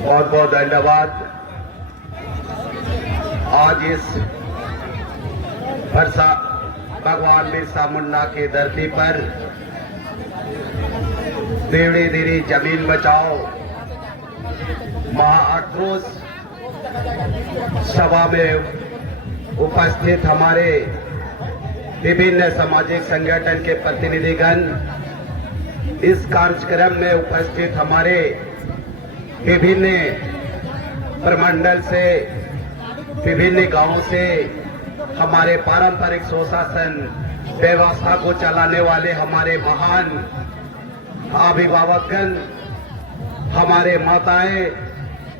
बहुत बहुत धन्यवाद। आज इस भगवान बिरसा मुंडा की धरती पर देवड़ी देरी जमीन बचाओ महाआक्रोश सभा में उपस्थित हमारे विभिन्न सामाजिक संगठन के प्रतिनिधिगण, इस कार्यक्रम में उपस्थित हमारे विभिन्न प्रमंडल से, विभिन्न गांवों से, हमारे पारंपरिक स्वशासन व्यवस्था को चलाने वाले हमारे महान अभिभावकगण, हमारे माताएं,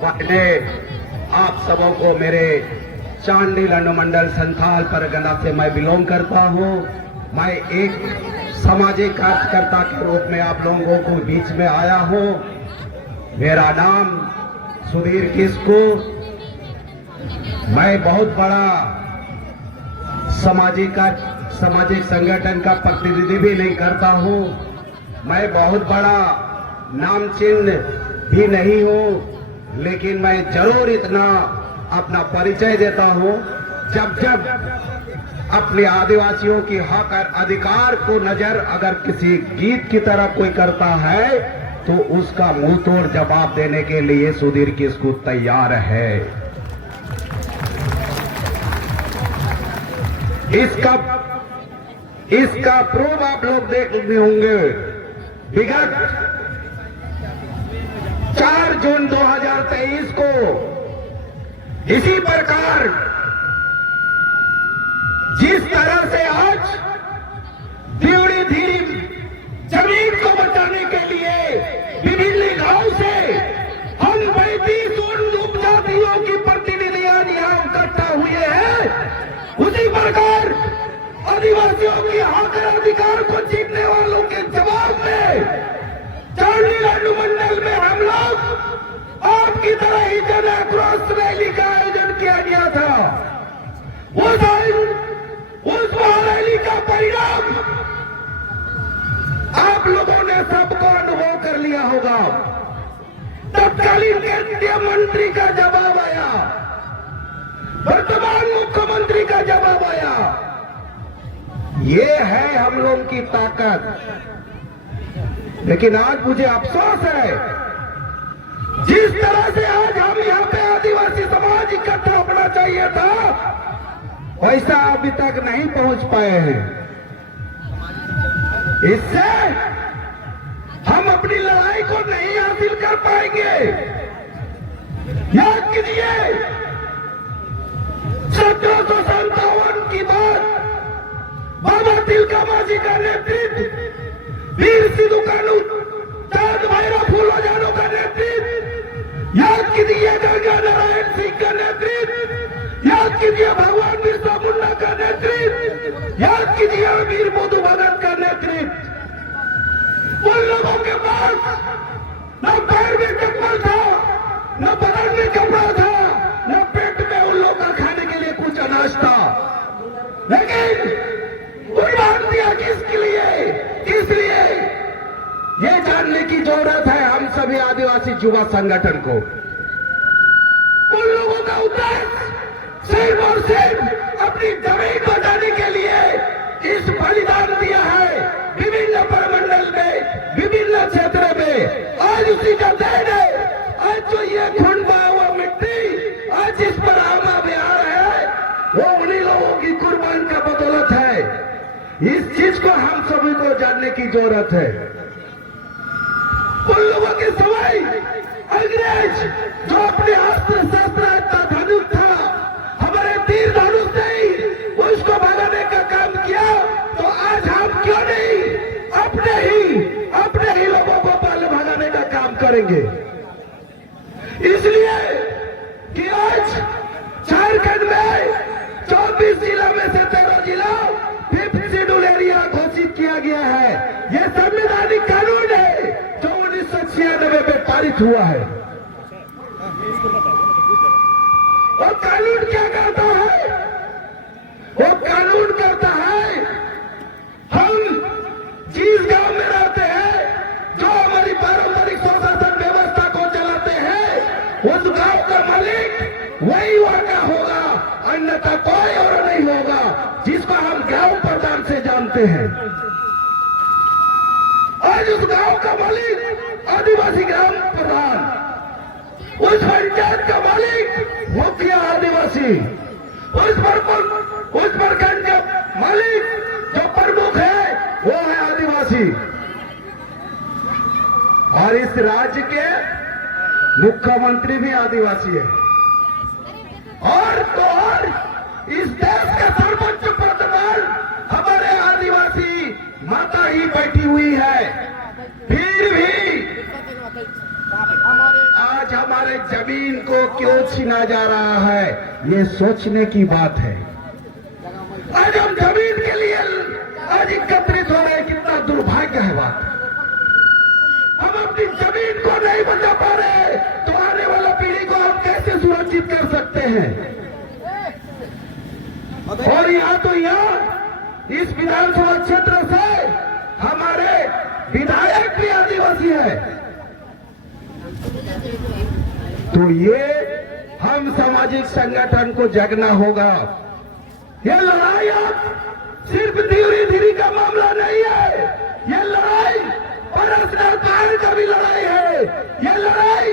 बहनें, आप सबों को मेरे चांडिल अनुमंडल संथाल परगना से मैं बिलोंग करता हूं। मैं एक सामाजिक कार्यकर्ता के रूप में आप लोगों को बीच में आया हूं। मेरा नाम सुधीर किस्कू। मैं बहुत बड़ा सामाजिक संगठन का प्रतिनिधि भी नहीं करता हूं। मैं बहुत बड़ा नाम चिन्ह भी नहीं हूं, लेकिन मैं जरूर इतना अपना परिचय देता हूं। जब जब अपने आदिवासियों की हक और अधिकार को नजर अगर किसी गीत की तरह कोई करता है तो उसका मुंह तोड़ जवाब देने के लिए सुधीर किस्कू तैयार है। इसका प्रूफ आप लोग देख भी होंगे। विगत 4 जून 2023 को इसी प्रकार जिस तरह से आज देवड़ी धीरी जमीन को बचाने के लिए विभिन्न गांव से हम 35 उपजातियों की प्रतिनिधि आज यहां इकट्ठा हुए हैं, उसी प्रकार आदिवासियों की हक और अधिकार को छीनने वालों के जवाब में चांडिल अनुमंडल में हम लोग आपकी तरह ही जन आक्रोश रैली का आयोजन किया गया था। उस महारैली का परिणाम आप लोगों ने सबको अनुभव कर लिया होगा। तत्कालीन केंद्रीय मंत्री का जवाब आया, वर्तमान मुख्यमंत्री का जवाब आया। ये है हम लोग की ताकत। लेकिन आज मुझे अफसोस है, जिस तरह से आज हम यहाँ पे आदिवासी समाज इकट्ठा होना चाहिए था, वैसा अभी तक नहीं पहुंच पाए हैं। इससे हम अपनी लड़ाई को नहीं हासिल कर पाएंगे। याद कीजिए 1757 की बात, बाबा तिलका मांझी का नेतृत्व, वीर सिद्धू कानू, चांद भैरव फूलो जानो का नेतृत्व, याद कीजिए गंगा नारायण सिंह का नेतृत्व, याद कीजिए भगवान बिरसा मुंडा का नेतृत्व, याद कीजिए वीर बुद्धू भगत का नेतृत्व। उन लोगों के पास न पैर में चप्पल था, न बदन में कपड़ा था, न पेट में उन लोगों का खाने के लिए कुछ अनाज था। लेकिन कुर्बान दिया किसके लिए? इसलिए ये जानने की जरूरत है हम सभी आदिवासी युवा संगठन को। उन लोगों का उद्देश्य सिर्फ और सिर्फ अपनी जमीन बचाने के लिए इस बलिदान दिया है। विभिन्न प्रमंडल में, विभिन्न क्षेत्र में आज उसी का देन है। आज जो ये खून बहा हुआ मिट्टी आज इस पर हम अभियान है, वो उन्हीं लोगों की कुर्बान का बदौलत है। इस चीज को हम सभी को जानने की जरूरत है। उन लोगों के समय अंग्रेज जो अपने अस्त्र शस्त्र का धनुष था, हमारे तीर धनुष नहीं, उसको भगाने का काम किया, तो आज हम क्यों नहीं अपने ही लोगों को पहले भगाने का काम करेंगे। इसलिए कि आज झारखंड में 24 जिला में से 13 जिला 5th शेड्यूल एरिया घोषित किया गया है। यह संवैधानिक कानून है जो 1996 में पारित हुआ है। वो कानून क्या करता है? वो कानून करता है, हम जिस गांव में रहते हैं, जो हमारी पारंपरिक स्वशासन व्यवस्था को चलाते हैं, उस गांव का मालिक वही वहां का होगा, अन्यथा कोई और नहीं होगा, जिसको हम गांव प्रधान से जानते हैं। आज उस गांव का मालिक आदिवासी ग्राम प्रधान, उस पंचायत का मालिक मुखिया आदिवासी, उस प्रखंड का मालिक जो प्रमुख है वो है आदिवासी, और इस राज्य के मुख्यमंत्री भी आदिवासी है। और तो और इस देश का सर्वोच्च पद पर हमारे आदिवासी माता ही बैठी हुई है, फिर भी आज हमारे जमीन को क्यों छीना जा रहा है, ये सोचने की बात है। आज हम जमीन के लिए आज एकत्रित हो रहे, कितना दुर्भाग्य है बात। हम अपनी जमीन को नहीं बचा पा रहे, तो आने वाला पीढ़ी को हम कैसे सुरक्षित कर सकते हैं। और यहाँ तो यहाँ इस विधानसभा क्षेत्र से हमारे विधायक भी आदिवासी है। तो ये हम सामाजिक संगठन को जगना होगा। ये लड़ाई अब सिर्फ धीरे धीरे का मामला नहीं है, ये लड़ाई पर्सनल पार का भी लड़ाई है, ये लड़ाई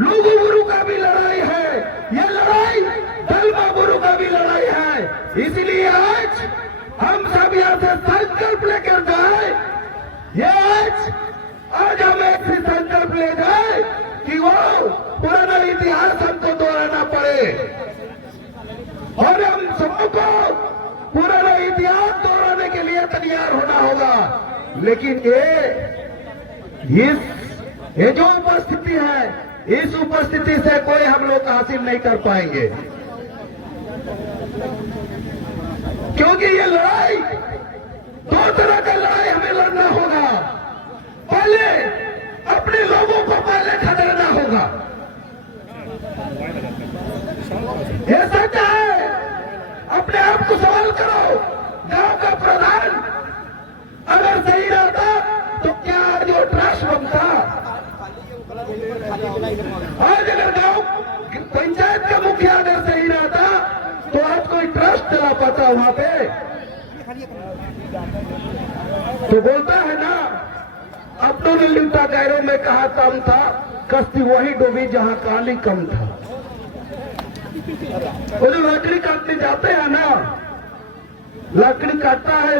लुगु गुरु का भी लड़ाई है, ये लड़ाई दलमा गुरु का भी लड़ाई है। इसलिए आज हम सब यहाँ से संकल्प लेकर जाए, ये आज हम एक से संकल्प ले जाए कि वो पुराना इतिहास हमको दोहराना पड़े, और हम सबको पुराना इतिहास दोहराने के लिए तैयार होना होगा। लेकिन ये जो उपस्थिति है, इस उपस्थिति से कोई हम लोग हासिल नहीं कर पाएंगे, क्योंकि ये लड़ाई दो तरह का लड़ाई हमें लड़ना होगा। पहले अपने लोगों को पहले खदेड़ना होगा, ये सच है। अपने आप को सवाल करो, गांव का प्रधान अगर सही रहता तो क्या जो ट्रस्ट बनता। आज अगर गांव पंचायत का मुखिया अगर सही रहता तो आज कोई ट्रस्ट चला पाता वहां पे। तो बोलता है ना, अपनों ने लूटा गैरों में कहा कम था, कश्ती वही डूबी जहां काली कम था। वो जो लकड़ी काटने जाते हैं ना, लकड़ी काटता है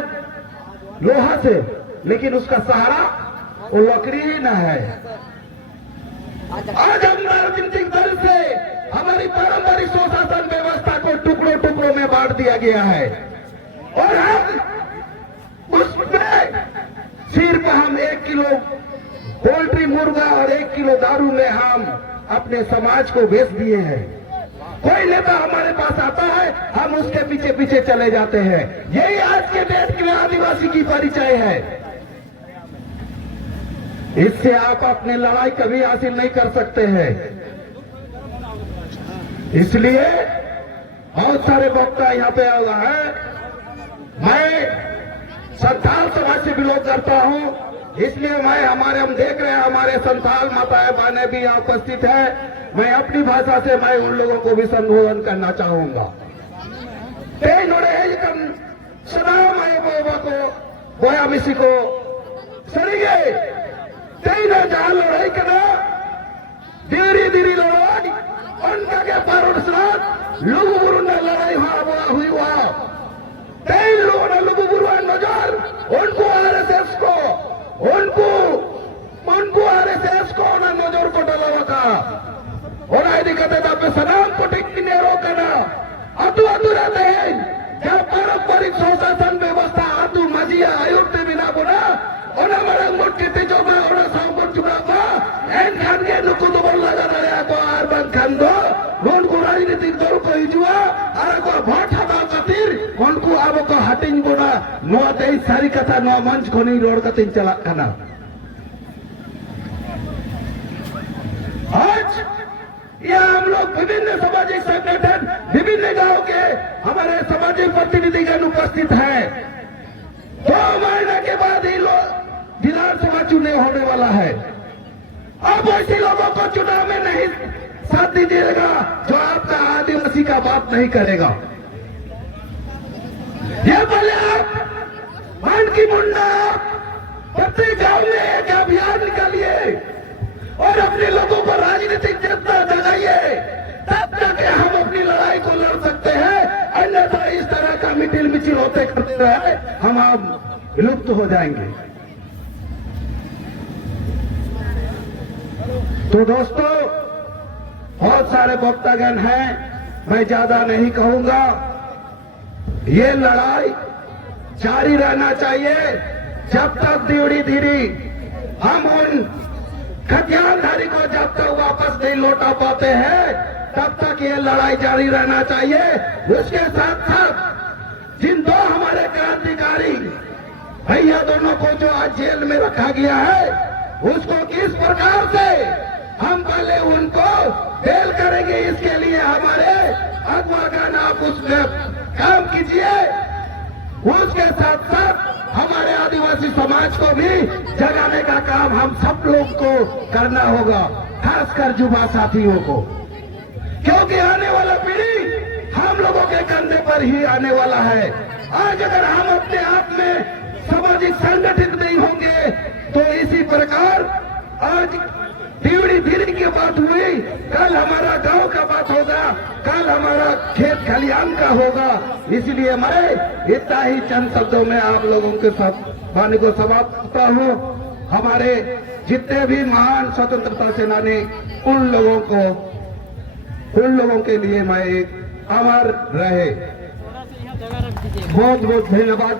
लोहा से, लेकिन उसका सहारा वो लकड़ी ही ना है। आज हम राजनीतिक दल से हमारी पारंपरिक स्वशासन व्यवस्था को टुकड़ों टुकड़ों में बांट दिया गया है, और हम उसमें सिर्फ हम 1 किलो पोल्ट्री मुर्गा और 1 किलो दारू में हम अपने समाज को बेच दिए हैं। कोई नेता हमारे पास आता है, हम उसके पीछे पीछे चले जाते हैं। यही आज के देश के आदिवासी की परिचय है। इससे आप अपनी लड़ाई कभी हासिल नहीं कर सकते हैं। इसलिए बहुत सारे वक्ता यहाँ पे हुआ है। मैं संथाल समाज से बिलोंग करता हूँ, इसलिए हम देख रहे हैं हमारे संथाल माताएं बहनें भी यहाँ उपस्थित है। मैं अपनी भाषा से मैं उन लोगों को भी संबोधन करना चाहूंगा। बोया मिसी को सरिगे तेईन जहां लड़ाई करा धीरे धीरे लड़ाई उनका के पारोड लुगु गुरु ने लड़ाई हुई हुआ कई लोगों ने लुगु गुरु नजर उनको आरएसएस को नजर को डलावा का और आदि कहते थे सनाम को टिकने रोकना अतु अतु रहते हैं क्या पारंपरिक स्वशासन व्यवस्था अतु मजिया आयुक्त बिना गुना और हमारा मुट्ठी तिजोगा और सांगुन चुका एन खान के नुकु तो बोल लगा रहा तो आर बंद खान दो उनको राजनीतिक दल को हिजुआ और को वोट हटाओ खातिर उनको अब को हटिंग गुना नो ते सारी कथा नो मंच को नहीं रोड का तीन चला खाना आज यह हम लोग विभिन्न सामाजिक संगठन विभिन्न गांव के हमारे सामाजिक प्रतिनिधिगण उपस्थित है। 2 महीने के बाद ही विधानसभा चुनाव होने वाला है। अब ऐसे लोगों को चुनाव में नहीं दीजिएगा जो आपका आदिवासी का बात नहीं करेगा। ये पहले आप मान की मुंडा प्रत्येक गांव में एक अभियान निकालिए और अपने लोगों को राजनीतिक चेतना जगाइए, तब जाके हम अपनी लड़ाई को लड़ सकते हैं। अन्यथा इस तरह का मिटिल मिचिल होते करते रहे हम अब विलुप्त हो जाएंगे। तो दोस्तों, बहुत सारे वक्तागण हैं, मैं ज्यादा नहीं कहूंगा। ये लड़ाई जारी रहना चाहिए जब तक दीवड़ी धीरी हम उन खतियानधारी को जब तक वापस नहीं लौटा पाते हैं, तब तक ये लड़ाई जारी रहना चाहिए। उसके साथ साथ जिन दो हमारे क्रांतिकारी भैया दोनों को जो आज जेल में रखा गया है, उसको किस प्रकार से हम पहले उनको बेल करेंगे, इसके लिए हमारे अगवागण आप उसमें काम कीजिए। उसके साथ साथ हमारे आदिवासी समाज को भी जगाने का काम हम सब लोग को करना होगा, खासकर युवा साथियों को, क्योंकि आने वाला पीढ़ी हम लोगों के कंधे पर ही आने वाला है। आज अगर हम अपने आप में सामाजिक संगठित नहीं होंगे तो इसी प्रकार आज दीवड़ी धीरी की बात हुई, कल हमारा गांव का बात होगा, कल हमारा खेत खलियान का होगा। इसलिए मैं इतना ही चंद शब्दों में आप लोगों के साथ वाणी को समाप्त करता हूं। हमारे जितने भी महान स्वतंत्रता सेनानी उन लोगों के लिए मैं एक अमर रहे। बहुत बहुत धन्यवाद।